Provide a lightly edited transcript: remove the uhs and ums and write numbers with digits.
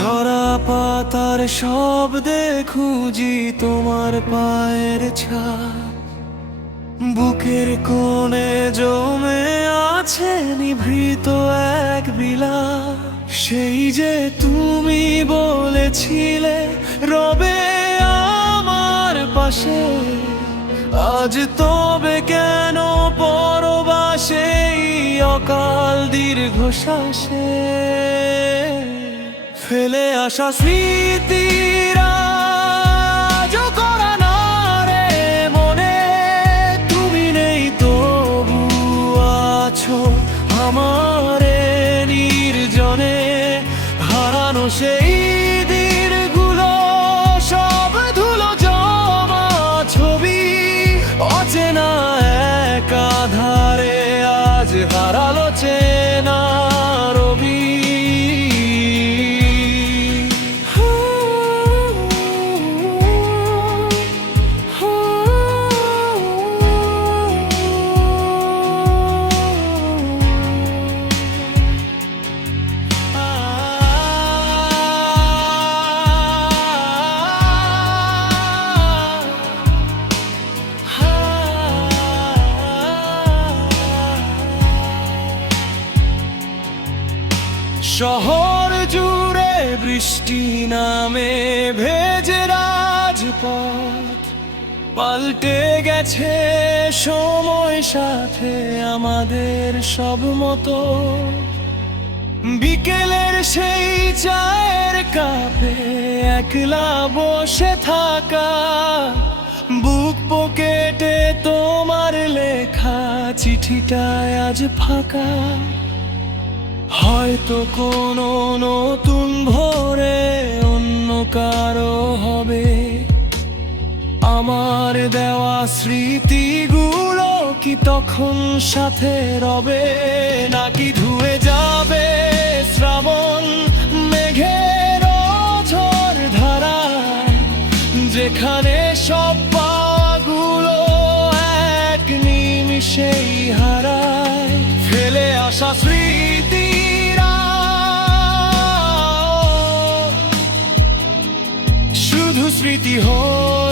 ঝরা পাতার শব্দে খুঁজি তোমার পায়ের ছাপ, বুকের কোণে জমে আছে নিভৃত এক বিলাপ। সেই যে তুমি বলেছিলে রবে আমার পাশে, আজ তবে কেন পরবাসে অকাল দীর্ঘশ্বাসে। ফেলে আসা স্মৃতিরা আজও করা নাড়ে মনে, তুমি নেই তবু আছো আমারে নির্জনে। হারানো সেই দিনগুলো সব ধুলো জমা ছবি, অচেনা এক আধারে আজ হারালো চেনা রবি। শহর জুড়ে বৃষ্টি নামে ভেজে রাজপথ, পাল্টে গেছে সময় সাথে আমাদের সব মতো। বিকেলের সেই চায়ের কাপে একলা বসে থাকা, বুক পকেটে তোমার লেখা চিঠিটায় আজ ফাঁকা। হয়তো কোনো নতুন ভোরে অন্য কারো হবে আমার দেওয়া স্মৃতিগুলো, কি তখন সাথে রবে? নাকি ধুয়ে যাবে শ্রাবণ মেঘের ঝড় ধারায়, যেখানে সব পাগুলো এক নিমিষেই হারায়। ফেলে আসা স্মৃতিরা শুধু স্মৃতি হয়।